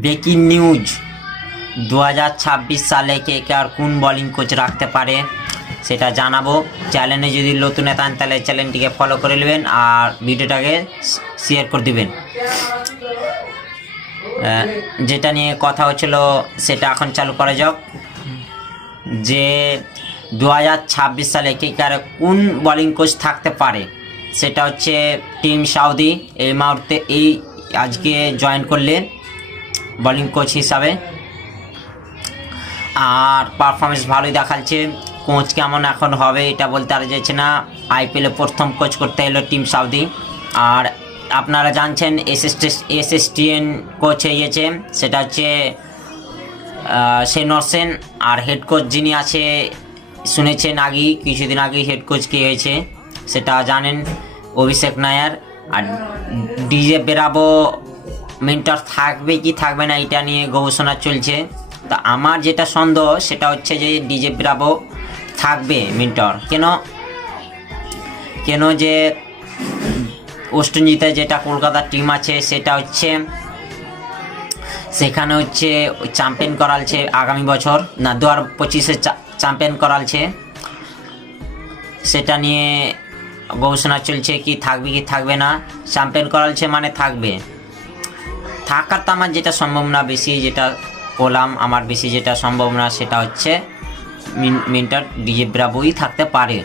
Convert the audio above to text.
Breaking news 2026 সালে কে কে আর কোন bowling coach রাখতে পারে সেটা জানাবো। চ্যানেলে যদি নতুন হন তাহলে চ্যানেলটিকে ফলো করে নেবেন আর ভিডিওটাকে শেয়ার করে দিবেন। যেটা নিয়ে কথা হচ্ছিল সেটা এখন চালু করা যাক, যে 2026 সালে কে কে আর কোন বোলিং কোচ থাকতে পারে। সেটা হচ্ছে টিম সাউদি এই মুহূর্তে আজকে জয়েন করলে বোলিং কোচ হিসাবে, আর পারফরমেন্স ভালোই দেখাচ্ছে। কোচ কেমন এখন হবে এটা বলতে আর যাচ্ছে না। আইপিএলে প্রথম কোচ করতে এলো টিম সাউদি। আর আপনারা জানছেন এসএসটিএন কোচ হয়ে গেছে, সেটা হচ্ছে শেনওয়ার সেন। আর হেড কোচ যিনি আছে শুনেছেন কিছুদিন আগেই হেড কোচ কে হয়েছে সেটা জানেন, অভিষেক নায়ার। আর ডিজে ব্রাভো মেন্টর থাকবে কি থাকবে না এটা নিয়ে গবেষণা চলছে। তা আমার যেটা সন্দেহ সেটা হচ্ছে যে ডিজে ব্রাভো থাকবে মেন্টর। কেন যে ওয়েস্ট ইন্ডিজে যেটা কলকাতার টিম আছে সেটা হচ্ছে সেখানে হচ্ছে চ্যাম্পিয়ন করালছে আগামী বছর, না 2025-এ চ্যাম্পিয়ন করালছে। সেটা নিয়ে গবেষণা চলছে কি থাকবে কি থাকবে না। চ্যাম্পিয়ন করালছে মানে থাকবে। থাকার তো আমার যেটা সম্ভাবনা বেশি, যেটা বললাম আমার বেশি যেটা সম্ভাবনা সেটা হচ্ছে মেন্টর ডিজে ব্রাভোই থাকতে পারে।